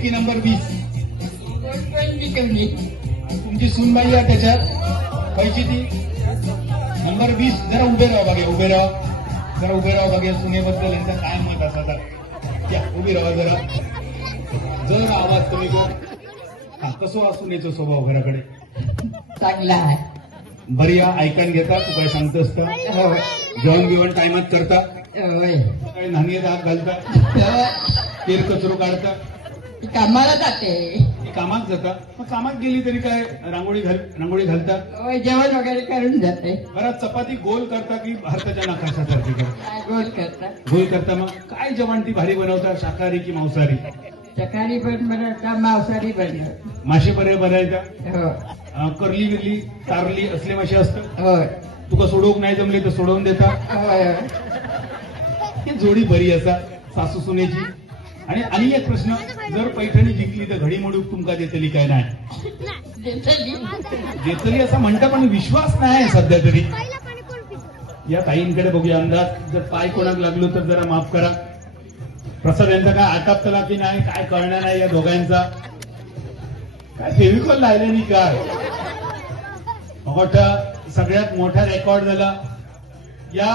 की नंबर 20? कमी. तुमची सूनबाई आहे त्याच्यात पैशी ती नंबर 20. जरा उभे राहा बघा, उभे राहा, जरा उभे राहा बघा. सुनेबद्दल यांचं काय मत असा तर या उभी राहा जरा. जर आवाज कमी कर. हा, कसं असून याचा स्वभाव घराकडे चांगला आहे. बरी या ऐकून घेता तू काय सांगतोस का? होय. जेवण बिवण टायमात करता, होय. काय नाणीत हात घालता, केर कचरू काढता, ती कामाला जाते. ती कामात जाता. मग कामात गेली तरी काय रांगोळी घालता, होय, जेवण वगैरे करून जाते. घरात चपाती गोल करता की भारताच्या नकाशासारखी करता? काय गोल करतात. गोल करता. मग काय जेवण ती भारी बनवता, शाकाहारी की मांसाहारी? सकाळी पण बनवता, मांसाहारी बनवत. मासे बरे बनायचा, हो. करली बिरली तारली असले मासे असतं. होय. तुका सोडवूक नाही जमले तर सोडवून देता. होय. ही जोडी बरी असा सासू सुनेची. आणि एक प्रश्न, जर पैठणी जिंकली तर घडीमोडूक तुमका देतली काय? नाही देतली असं म्हणता, पण विश्वास नाही सध्या तरी. या ताईंकडे बघूया अंदाज. जर पाय कोणाक लागलो तर जरा माफ करा. प्रसाद यांचा काय आटापतला की नाही काय कळणार नाही. या दोघांचा काय फेविकॉल लायले नाही काय? मोठा सगळ्यात मोठा रेकॉर्ड झाला